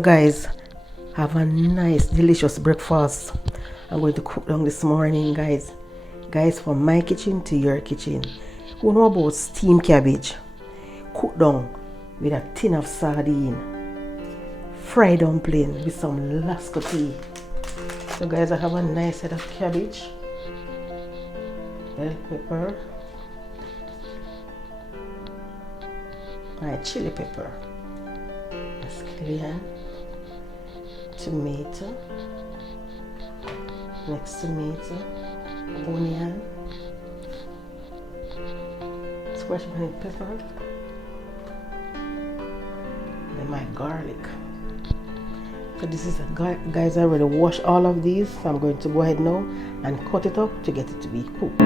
So guys, have a nice delicious breakfast. I'm going to cook down this morning, guys. From my kitchen to your kitchen. Who know about steamed cabbage? Cook down with a tin of sardine, fried dumpling with some lasco tea. So guys, I have a nice head of cabbage, bell pepper, my chili pepper, scallion, tomato, next tomato, onion, squash onion pepper, and my garlic. So this is guys, I already washed all of these, so I'm going to go ahead now and cut it up to get it to be cooked.